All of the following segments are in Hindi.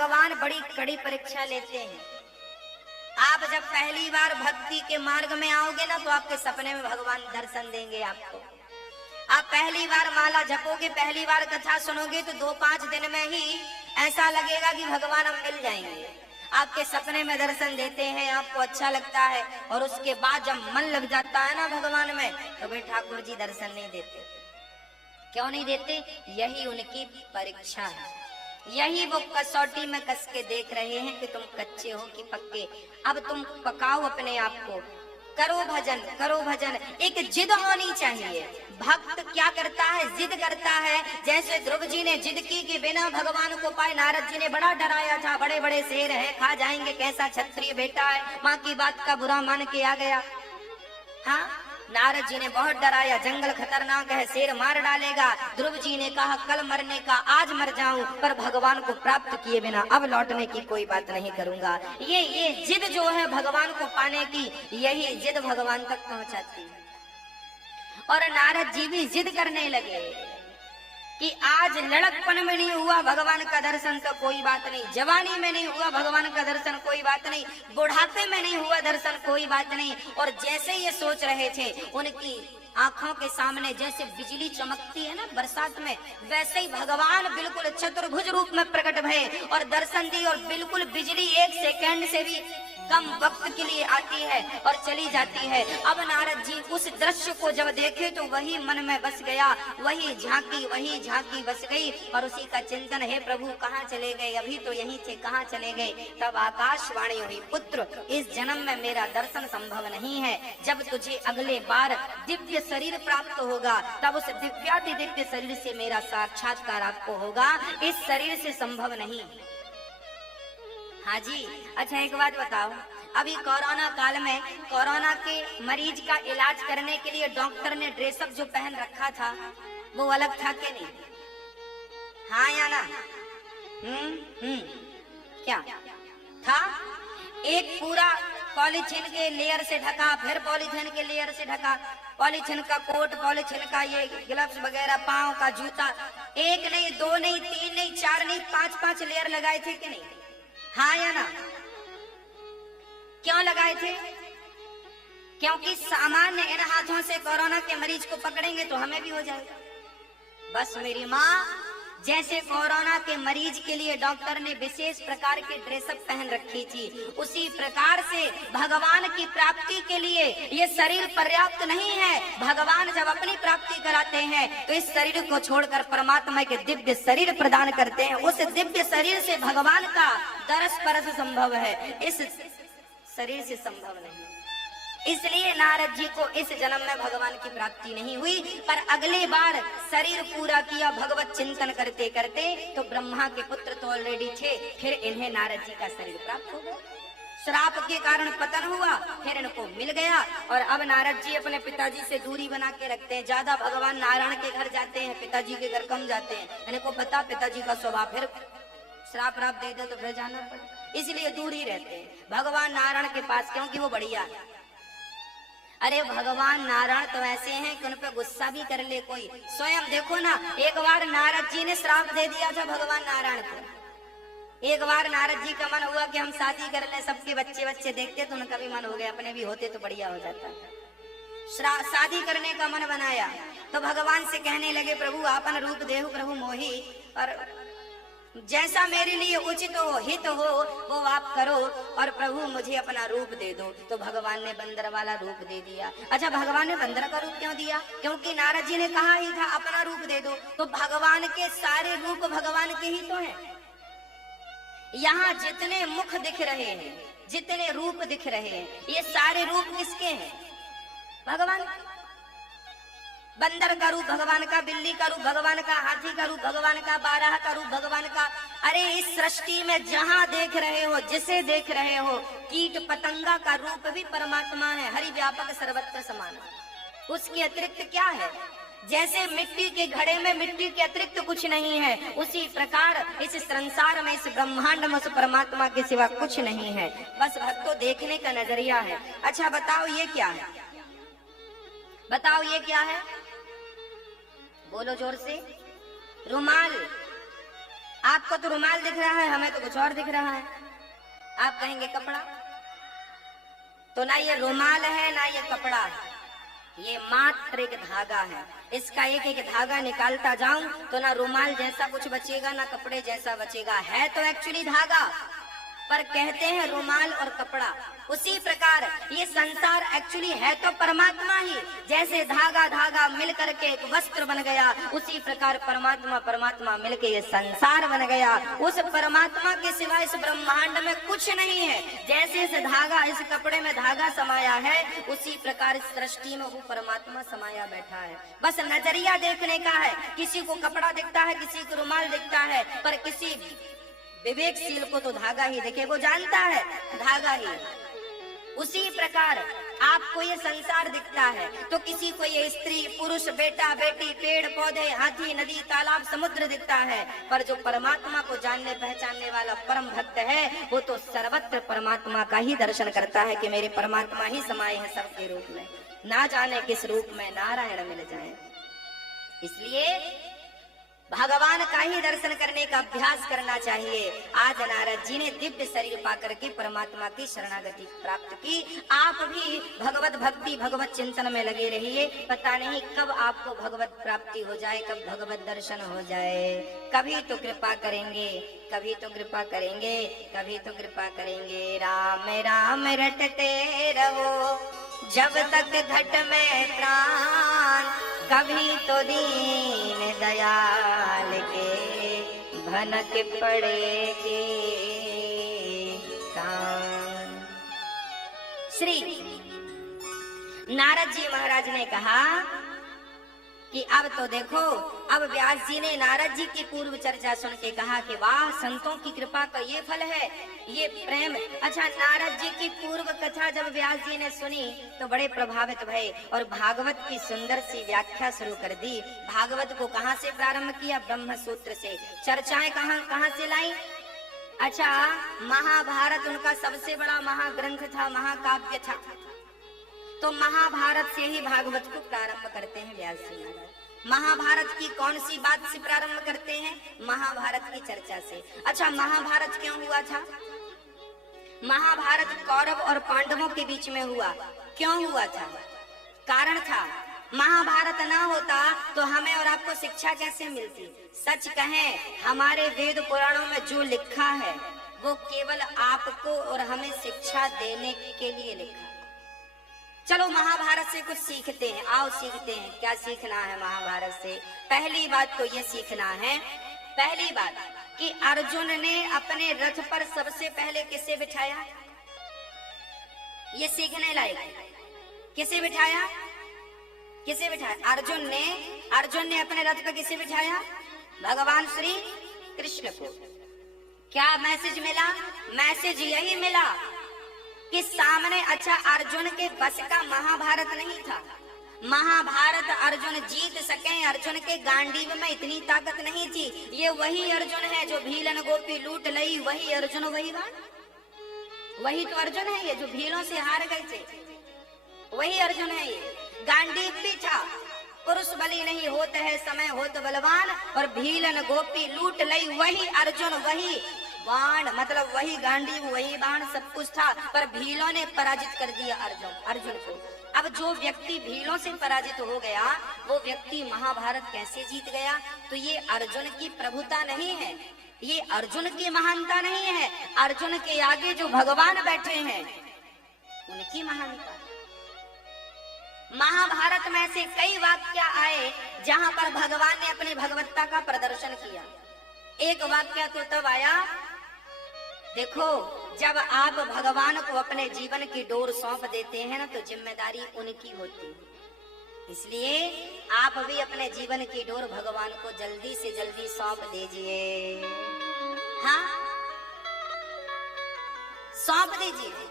भगवान बड़ी कड़ी परीक्षा लेते हैं। आप जब पहली बार भक्ति के मार्ग में आओगे ना तो आपके सपने में भगवान दर्शन देंगे आपको। आप पहली बार माला जपोगे, पहली बार कथा सुनोगे तो 2-5 दिन में ही ऐसा लगेगा कि भगवान हम मिल जाएंगे। आपके सपने में दर्शन देते हैं, आपको अच्छा लगता है, और उसके बाद जब मन लग जाता है ना भगवान में तो भाई ठाकुर जी दर्शन नहीं देते। क्यों नहीं देते? यही उनकी परीक्षा है, यही वो कसौटी में कस के देख रहे हैं कि तुम कच्चे हो कि पक्के। अब तुम पकाओ अपने आप को, करो भजन, करो भजन। एक जिद होनी चाहिए। भक्त क्या करता है? जिद करता है। जैसे ध्रुव जी ने जिद की कि बिना भगवान को पाए, नारद जी ने बड़ा डराया था, बड़े बड़े शेर है, खा जाएंगे, कैसा क्षत्रिय बेटा है, माँ की बात का बुरा मान के आ गया। हाँ, नारद जी ने बहुत डराया, जंगल खतरनाक है, शेर मार डालेगा। ध्रुव जी ने कहा कल मरने का आज मर जाऊं, पर भगवान को प्राप्त किए बिना अब लौटने की कोई बात नहीं करूंगा। ये जिद जो है भगवान को पाने की, यही जिद भगवान तक पहुंचाती है। और नारद जी भी जिद करने लगे कि आज लड़कपन में नहीं हुआ भगवान का दर्शन तो कोई बात नहीं, जवानी में नहीं हुआ भगवान का दर्शन कोई बात नहीं, बुढ़ापे में नहीं हुआ दर्शन कोई बात नहीं। और जैसे ये सोच रहे थे, उनकी आंखों के सामने जैसे बिजली चमकती है ना बरसात में, वैसे ही भगवान बिल्कुल चतुर्भुज रूप में प्रकट भये और दर्शन दी। और बिल्कुल बिजली 1 सेकंड से भी कम वक्त के लिए आती है और चली जाती है। अब नारद जी उस दृश्य को जब देखे तो वही मन में बस गया, वही झांकी बस गई और उसी का चिंतन, हे प्रभु कहाँ चले गए, अभी तो यहीं थे, कहाँ चले गए। तब आकाशवाणी हुई, पुत्र इस जन्म में मेरा दर्शन संभव नहीं है, जब तुझे अगले बार दिव्य शरीर प्राप्त होगा तब उस दिव्याति दिव्य शरीर से मेरा साक्षात्कार आपको होगा, इस शरीर से संभव नहीं। हाँ जी। अच्छा एक बात बताओ, अभी कोरोना काल में कोरोना के मरीज का इलाज करने के लिए डॉक्टर ने ड्रेसअप जो पहन रखा था वो अलग था कि नहीं? हाँ या ना? क्या था? एक पूरा पॉलीथीन के लेयर से ढका, फिर पॉलीथीन के लेयर से ढका, पॉलीथीन का कोट, पॉलीथीन का ये ग्लव्स वगैरह, पांव का जूता, 1 नहीं 2 नहीं 3 नहीं 4 नहीं 5-5 लेयर लगाए थे कि नहीं? हाँ या ना? क्यों लगाए थे? क्योंकि सामान्य इन हाथों से कोरोना के मरीज को पकड़ेंगे तो हमें भी हो जाएगा। बस मेरी माँ, जैसे कोरोना के मरीज के लिए डॉक्टर ने विशेष प्रकार के ड्रेसअप पहन रखी थी, उसी प्रकार से भगवान की प्राप्ति के लिए ये शरीर पर्याप्त नहीं है। भगवान जब अपनी प्राप्ति कराते हैं तो इस शरीर को छोड़कर परमात्मा के दिव्य शरीर प्रदान करते हैं। उस दिव्य शरीर से भगवान का दर्श परस संभव है, इस शरीर से संभव नहीं। इसलिए नारद जी को इस जन्म में भगवान की प्राप्ति नहीं हुई, पर अगले बार शरीर पूरा किया भगवत चिंतन करते करते तो ब्रह्मा के पुत्र तो ऑलरेडी थे, फिर इन्हें नारद जी का शरीर प्राप्त हो गया। श्राप के कारण पतन हुआ, फिर इनको मिल गया। और अब नारद जी अपने पिताजी से दूरी बना के रखते हैं, ज्यादा भगवान नारायण के घर जाते हैं, पिताजी के घर कम जाते हैं। इनको पता पिताजी का स्वभाव, फिर श्राप राप दे दो तो फिर जाना पड़े, इसलिए दूर ही रहते हैं भगवान नारायण के पास, क्योंकि वो बढ़िया है। अरे भगवान नारायण तो ऐसे हैं कि उन पे गुस्सा भी कर ले कोई। स्वयं देखो ना, एक बार नारद जी ने श्राप दे दिया था भगवान नारायण को। एक बार नारद जी का मन हुआ कि हम शादी कर लें, सबके बच्चे देखते तो उनका भी मन हो गया, अपने भी होते तो बढ़िया हो जाता। शादी करने का मन बनाया तो भगवान से कहने लगे, प्रभु आपन रूप देहु प्रभु मोही, और जैसा मेरे लिए उचित हो, हित हो, वो आप करो, और प्रभु मुझे अपना रूप दे दो। तो भगवान ने बंदर वाला रूप दे दिया। अच्छा, भगवान ने बंदर का रूप क्यों दिया? क्योंकि नारद जी ने कहा ही था अपना रूप दे दो। तो भगवान के सारे रूप भगवान के ही तो हैं। यहाँ जितने मुख दिख रहे हैं, जितने रूप दिख रहे हैं, ये सारे रूप किसके हैं? भगवान। बंदर का रूप भगवान का, बिल्ली का रूप भगवान का, हाथी का रूप भगवान का, बारह का रूप भगवान का। अरे इस सृष्टि में जहाँ देख रहे हो, जिसे देख रहे हो, कीट पतंगा का रूप भी परमात्मा है, हरि व्यापक सर्वत्र समान। उसके अतिरिक्त क्या है? जैसे मिट्टी के घड़े में मिट्टी के अतिरिक्त कुछ नहीं है, उसी प्रकार इस संसार में, इस ब्रह्मांड में, उस परमात्मा के सिवा कुछ नहीं है। बस भक्तों देखने का नजरिया है। अच्छा बताओ ये क्या है? बताओ ये क्या है? बोलो जोर से। रुमाल। आपको तो रुमाल दिख रहा है, हमें तो कुछ और दिख रहा है। आप कहेंगे कपड़ा, तो ना ये रुमाल है ना ये कपड़ा है, ये मात्र एक धागा है। इसका एक एक धागा निकालता जाऊं तो ना रुमाल जैसा कुछ बचेगा ना कपड़े जैसा बचेगा। है तो एक्चुअली धागा, पर कहते हैं रुमाल और कपड़ा। उसी प्रकार ये संसार एक्चुअली है तो परमात्मा ही। जैसे धागा धागा मिल करके एक वस्त्र बन गया, उसी प्रकार परमात्मा परमात्मा मिलके ये संसार बन गया। उस परमात्मा के सिवा इस ब्रह्मांड में कुछ नहीं है। जैसे इस धागा, इस कपड़े में धागा समाया है, उसी प्रकार इस सृष्टि में वो परमात्मा समाया बैठा है। बस नजरिया देखने का है। किसी को कपड़ा दिखता है, किसी को रुमाल दिखता है, पर किसी विवेकशील को तो धागा ही दिखे, वो जानता है धागा ही। उसी प्रकार आपको ये संसार दिखता है तो किसी को ये स्त्री पुरुष बेटा बेटी पेड़ पौधे हाथी नदी तालाब समुद्र दिखता है, पर जो परमात्मा को जानने पहचानने वाला परम भक्त है वो तो सर्वत्र परमात्मा का ही दर्शन करता है कि मेरे परमात्मा ही समाये हैं सबके रूप में, ना जाने किस रूप में नारायण मिल जाए। इसलिए भगवान का ही दर्शन करने का अभ्यास करना चाहिए। आज नारद जी ने दिव्य शरीर पाकर के परमात्मा की शरणागति प्राप्त की। आप भी भगवत भक्ति भगवत चिंतन में लगे रहिए। पता नहीं कब आपको भगवत प्राप्ति हो जाए, कब भगवत दर्शन हो जाए। कभी तो कृपा करेंगे, कभी तो कृपा करेंगे, कभी तो कृपा करेंगे। राम राम रटते रहो जब तक घट में प्राण, कभी तो दीन दयाल के भनक पड़ेगी कान। श्री नारद जी महाराज ने कहा कि अब तो देखो, अब व्यास जी ने नारद जी की पूर्व चर्चा सुन के कहा कि वाह, संतों की कृपा का ये फल है, ये प्रेम। अच्छा, नारद जी की पूर्व कथा जब व्यास जी ने सुनी तो बड़े प्रभावित भये और भागवत की सुंदर सी व्याख्या शुरू कर दी। भागवत को कहाँ से प्रारंभ किया? ब्रह्म सूत्र से। चर्चाएं कहाँ से लाई? अच्छा, महाभारत उनका सबसे बड़ा महाग्रंथ था, महाकाव्य था, तो महाभारत से ही भागवत को प्रारंभ करते हैं व्यास जी महाराज। महाभारत की कौन सी बात से प्रारंभ करते हैं? महाभारत की चर्चा से। अच्छा, महाभारत क्यों हुआ था? महाभारत कौरव और पांडवों के बीच में हुआ। क्यों हुआ था? कारण था, महाभारत ना होता तो हमें और आपको शिक्षा कैसे मिलती? सच कहें, हमारे वेद पुराणों में जो लिखा है वो केवल आपको और हमें शिक्षा देने के लिए लिखा। चलो महाभारत से कुछ सीखते हैं, आओ सीखते हैं। क्या सीखना है महाभारत से? पहली बात तो ये सीखना है, पहली बात कि अर्जुन ने अपने रथ पर सबसे पहले किसे बिठाया? ये सीखने लायक। किसे बिठाया? किसे बिठाया? अर्जुन ने अपने रथ पर किसे बिठाया? भगवान श्री कृष्ण को। क्या मैसेज मिला? मैसेज यही मिला कि सामने, अच्छा, अर्जुन के बस का महाभारत नहीं था। महाभारत अर्जुन जीत सके, अर्जुन के गांडीव में इतनी ताकत नहीं थी। ये वही अर्जुन है जो भीलन गोपी लूट लई, वही अर्जुन, वही बात, वही तो अर्जुन है ये जो भीलों से हार गए थे, वही अर्जुन है ये। गांडीव भी था, पुरुष बलि नहीं होते है समय होत बलवान, और भीलन गोपी लूट लई, वही अर्जुन, वही बाण, मतलब वही गांडीव, वही बाण, सब कुछ था, पर भीलों ने पराजित कर दिया अर्जुन को। अब जो व्यक्ति भीलों से पराजित हो गया वो व्यक्ति महाभारत कैसे जीत गया? तो ये अर्जुन की प्रभुता नहीं है, ये अर्जुन की महानता नहीं है, अर्जुन के आगे जो भगवान बैठे हैं उनकी महानता। महाभारत में से कई वाक्य आए जहां पर भगवान ने अपनी भगवत्ता का प्रदर्शन किया। एक वाक्य तो तब आया, देखो, जब आप भगवान को अपने जीवन की डोर सौंप देते हैं ना तो जिम्मेदारी उनकी होती है। इसलिए आप भी अपने जीवन की डोर भगवान को जल्दी से जल्दी सौंप दीजिए। हाँ, सौंप दीजिए।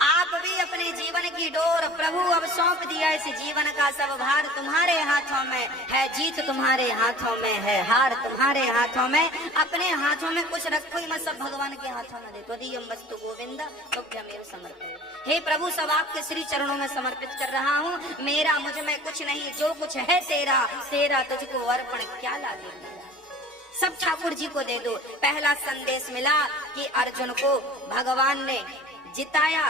आप भी अपने जीवन की डोर प्रभु अब सौंप दिया। इस जीवन का सब भार तुम्हारे हाथों में है, जीत तुम्हारे हाथों में है, हार तुम्हारे हाथों में। अपने हाथों में कुछ रखो ही मत, सब भगवान के हाथों में दे। त्वदीयं वस्तु गोविंद तुभ्यमेव समर्पयामि। हे प्रभु, सब आपके श्री चरणों में समर्पित कर रहा हूँ। मेरा मुझ में कुछ नहीं, जो कुछ है तेरा, तेरा तुझको अर्पण क्या लागेगा। सब ठाकुर जी को दे दो। पहला संदेश मिला कि अर्जुन को भगवान ने जिताया।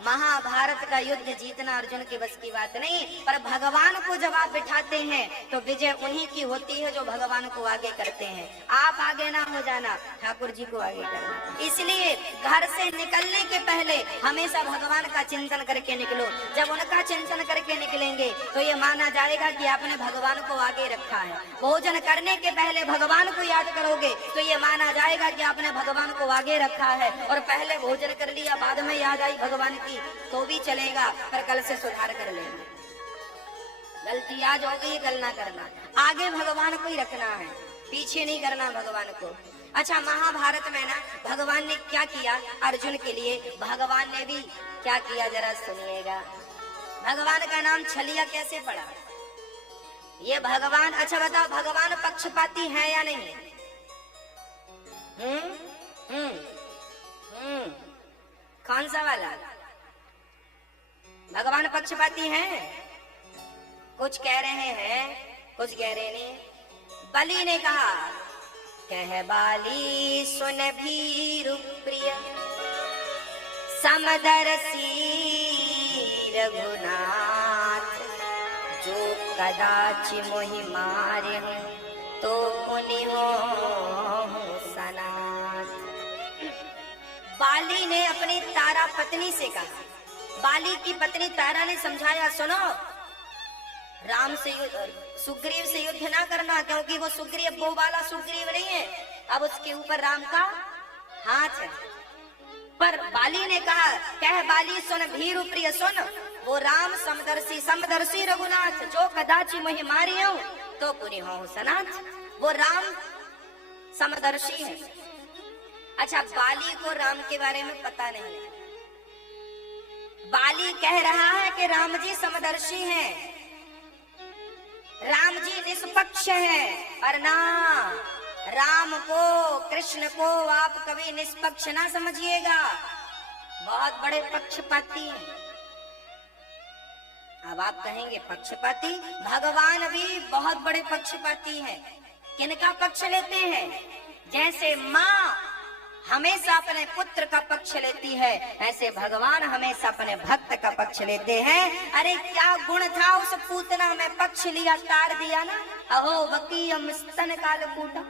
महाभारत का युद्ध जीतना अर्जुन के बस की बात नहीं, पर भगवान को जब आप बिठाते हैं तो विजय उन्हीं की होती है जो भगवान को आगे करते हैं। आप आगे ना हो जाना, ठाकुर जी को आगे करना। इसलिए घर से निकलने के पहले हमेशा भगवान का चिंतन करके निकलो। जब उनका चिंतन करके निकलेंगे तो ये माना जाएगा कि आपने भगवान को आगे रखा है। भोजन करने के पहले भगवान को याद करोगे तो ये माना जाएगा कि आपने भगवान को आगे रखा है। और पहले भोजन कर लिया, बाद में याद आई भगवान की, तो भी चलेगा, पर कल से सुधार कर लेना। गलती आज हो गई, कल ना करना। आगे भगवान को ही रखना है, पीछे नहीं करना भगवान को। अच्छा, महाभारत में ना भगवान ने क्या किया अर्जुन के लिए, भगवान ने भी क्या किया जरा सुनिएगा। भगवान का नाम छलिया कैसे पड़ा ये भगवान? अच्छा बताओ, भगवान पक्षपाती है या नहीं? कौन सा वाला? भगवान पक्षपाती हैं? कुछ कह रहे हैं, कुछ कह रहे नहीं। बलि ने कहा, कह बाली सुन भीरु प्रिय समदर्शी रघुनाथ, जो कदाचि मोहि मारे हूँ तो पुनि हो सनाथ। बाली ने अपनी तारा पत्नी से कहा। बाली की पत्नी तारा ने समझाया, सुनो, राम से सुग्रीव से युद्ध ना करना, क्योंकि वो सुग्रीव वो वाला सुग्रीव नहीं है, अब उसके ऊपर राम का हाथ है। पर बाली ने कहा, कह बाली सुन भीरु प्रिय सुन, वो राम समदर्शी रघुनाथ, जो कदाचि मोहि मारी हूं तो पुनि हो सनाथ। वो राम समदर्शी है। अच्छा, बाली को राम के बारे में पता नहीं है। बाली कह रहा है कि राम जी समदर्शी हैं, राम जी निष्पक्ष हैं, पर ना, राम को कृष्ण को आप कभी निष्पक्ष ना समझिएगा, बहुत बड़े पक्षपाती हैं। अब आप कहेंगे पक्षपाती, भगवान भी बहुत बड़े पक्षपाती हैं। किनका पक्ष लेते हैं? जैसे माँ हमेशा अपने पुत्र का पक्ष लेती है, ऐसे भगवान हमेशा अपने भक्त का पक्ष लेते हैं। अरे क्या गुण था उस पूतना में, पक्ष लिया, तार दिया ना। अहो वकीयम स्तन कालकूटा,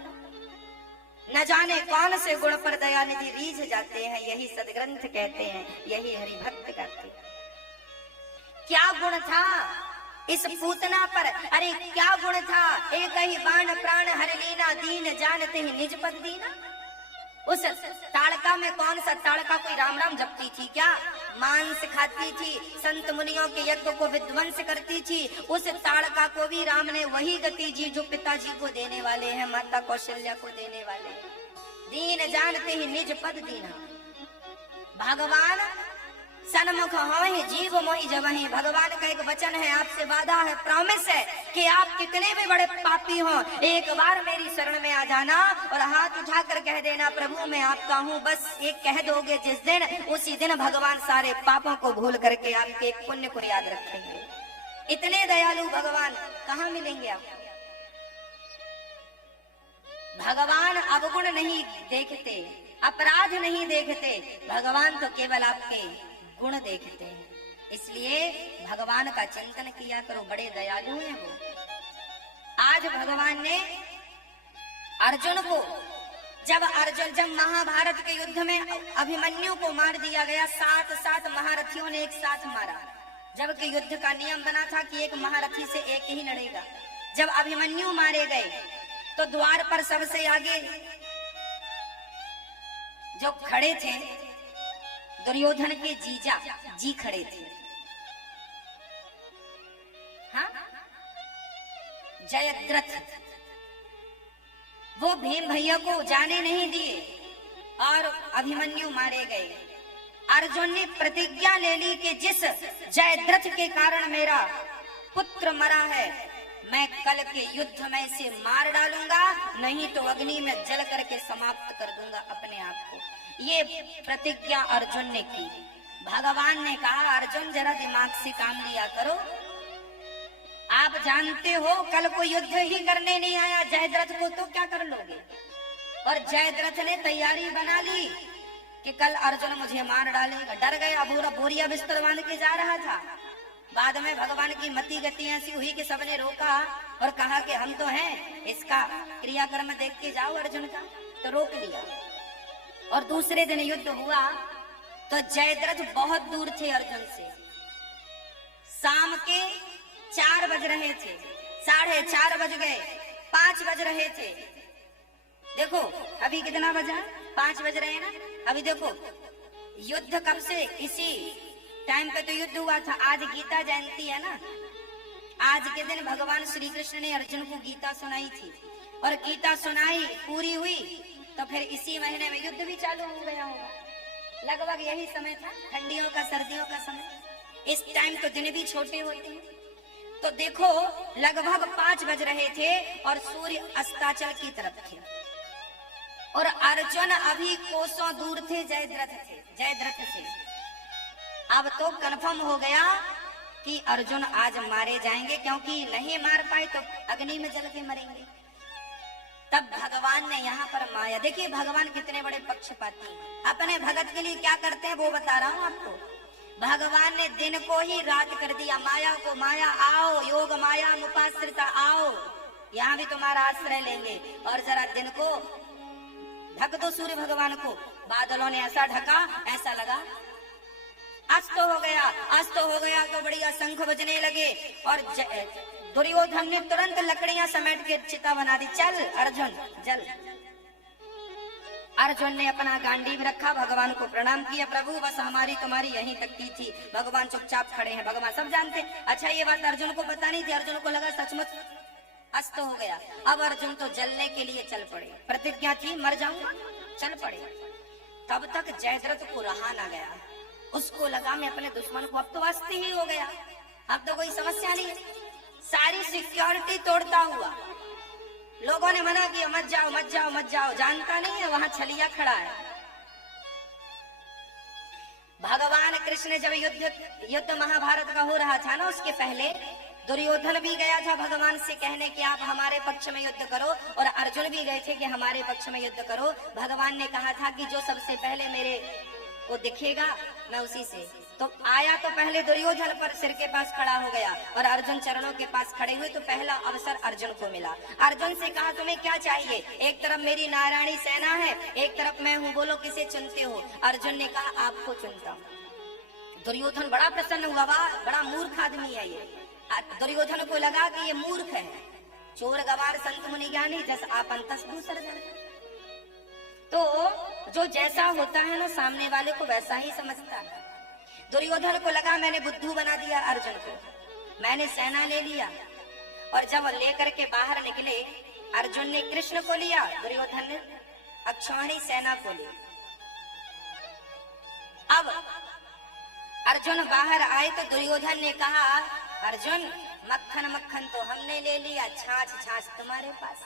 न जाने कौन से गुण पर दयानिधि रीझ जाते हैं, यही सदग्रंथ कहते हैं, यही हरिभक्त कहते हैं। क्या गुण था इस पूतना पर? अरे क्या गुण था, एक ही बाण प्राण हर लीना, दीन जानते ही निज पद दीना। उस ताड़का में कौन सा ताड़का कोई राम राम जपती थी क्या? मांस खाती थी, संत मुनियों के यज्ञ को विध्वंस करती थी। उस ताड़का को भी राम ने वही गति जी जो पिताजी को देने वाले हैं, माता कौशल्या को देने वाले हैं। दीन जानते ही निज पद दीना। भगवान सन्मुख होहि जीव मोहि जबहि, भगवान का एक वचन है, आपसे वादा है, प्रॉमिस है कि आप कितने भी बड़े पापी हों, एक बार मेरी शरण में आ जाना और हाथ उठाकर कह देना, प्रभु मैं आपका हूँ। बस एक कह दोगे जिस दिन, उसी दिन भगवान सारे पापों को भूल करके आपके पुण्य को याद रखेंगे। इतने दयालु भगवान कहाँ मिलेंगे आपको? भगवान अवगुण नहीं देखते, अपराध नहीं देखते, भगवान तो केवल आपके गुण देखते हैं। इसलिए भगवान का चिंतन किया करो, बड़े दयालु हैं वो। आज भगवान ने अर्जुन को, जब महाभारत के युद्ध में अभिमन्यु को मार दिया गया, 7 महारथियों ने एक साथ मारा, जबकि युद्ध का नियम बना था कि एक महारथी से एक ही लड़ेगा। जब अभिमन्यु मारे गए तो द्वार पर सबसे आगे जो खड़े थे दुर्योधन के जीजा जी खड़े थे। हाँ, जयद्रथ, वो भीम भैया को जाने नहीं दिए और अभिमन्यु मारे गए। अर्जुन ने प्रतिज्ञा ले ली कि जिस जयद्रथ के कारण मेरा पुत्र मरा है, मैं कल के युद्ध में इसे मार डालूंगा, नहीं तो अग्नि में जल करके समाप्त कर दूंगा अपने आप को। ये प्रतिज्ञा अर्जुन ने की। भगवान ने कहा, अर्जुन जरा दिमाग से काम लिया करो, आप जानते हो कल को युद्ध ही करने नहीं आया जयद्रथ को, तो क्या कर लोगे? और जयद्रथ ने तैयारी बना ली कि कल अर्जुन मुझे मार डालेगा। डर गया, पूरा बोरिया बिस्तर बांध के जा रहा था। बाद में भगवान की मति गति ऐसी हुई कि सबने रोका और कहा कि हम तो हैं, इसका क्रियाक्रम देख के जाओ अर्जुन का, तो रोक लिया। और दूसरे दिन युद्ध हुआ तो जयद्रथ बहुत दूर थे अर्जुन से। शाम के 4 बज रहे थे, 4:30 बज गए, 5 बज रहे थे। देखो अभी कितना बजा, 5 बज रहे हैं ना। अभी देखो युद्ध कब से, इसी टाइम पे तो युद्ध हुआ था। आज गीता जयंती है ना, आज के दिन भगवान श्री कृष्ण ने अर्जुन को गीता सुनाई थी, और गीता सुनाई पूरी हुई तो फिर इसी महीने में युद्ध भी चालू हो गया होगा। लगभग यही समय था, ठंडियों का सर्दियों का समय। इस टाइम तो दिन भी छोटे होते हैं। तो देखो लगभग 5 बज रहे थे और सूर्य अस्ताचल की तरफ थे, और अर्जुन अभी कोसों दूर थे जयद्रथ से। अब तो कंफर्म हो गया कि अर्जुन आज मारे जाएंगे, क्योंकि नहीं मार पाए तो अग्नि में जल के मरेंगे। तब भगवान ने यहाँ पर माया, देखिए भगवान कितने बड़े पक्षपाती हैं। अपने भगत के लिए क्या करते हैं वो बता रहा हूँ आपको। भगवान ने दिन को ही रात कर दिया, माया को, माया आओ, योग माया मुपाश्रिता आओ, यहाँ भी तुम्हारा आश्रय लेंगे। और जरा दिन को ढक दो सूर्य भगवान को। बादलों ने ऐसा ढका, ऐसा लगा अस्त हो गया। अस्त हो गया तो बढ़िया शंख बजने लगे, और दुर्योधन ने तुरंत लकड़ियां समेट के चिता बना दी। चल अर्जुन जल। अर्जुन ने अपना गांडीव रखा, भगवान को प्रणाम किया। प्रभु बस हमारी तुम्हारी यहीं तक की थी। भगवान चुपचाप खड़े हैं, भगवान सब जानते। अच्छा ये बात अर्जुन को पता नहीं थी। अर्जुन को लगा सचमुच अस्त हो गया। अब अर्जुन तो जलने के लिए चल पड़े, प्रतिज्ञा थी मर जाऊंगा, चल पड़े। तब तक जयद्रथ को रहा ना गया। उसको लगा मैं अपने दुश्मन को अब तो वास्ते ही हो गया, अब तो कोई समस्या नहीं है। सारी सिक्योरिटी तोड़ता हुआ, लोगों ने मना किया मत जाओ मत जाओ मत जाओ, जानता नहीं है वहां छलिया खड़ा है। भगवान कृष्ण जब युद्ध महाभारत का हो रहा था ना, उसके पहले दुर्योधन भी गया था भगवान से कहने कि आप हमारे पक्ष में युद्ध करो, और अर्जुन भी गए थे कि हमारे पक्ष में युद्ध करो। भगवान ने कहा था कि जो सबसे पहले मेरे को दिखेगा मैं उसी से। तो आया तो पहले दुर्योधन पर सिर के पास खड़ा हो गया, और अर्जुन चरणों के पास खड़े हुए तो पहला अवसर अर्जुन को मिला। अर्जुन से कहा तुम्हें क्या चाहिए? एक तरफ मेरी नारायणी सेना है, एक तरफ मैं हूँ, बोलो किसे चुनते हो? अर्जुन ने कहा आपको चुनता हूँ। दुर्योधन बड़ा प्रसन्न हुआ, वाह बड़ा मूर्ख आदमी है ये। दुर्योधन को लगा कि ये मूर्ख है, चोर गवार संत मुनि ज्ञानी जस आपन तस दूसर जन। तो जो जैसा होता है ना सामने वाले को वैसा ही समझता है। दुर्योधन को लगा मैंने बुद्धू बना दिया अर्जुन को, मैंने सेना ले लिया, और जब लेकर के बाहर निकले अर्जुन ने कृष्ण को लिया, दुर्योधन ने अक्षौहिणी सेना को लिया। अब अर्जुन बाहर आए तो दुर्योधन ने कहा अर्जुन मक्खन मक्खन तो हमने ले लिया, छाछ छाछ तुम्हारे पास।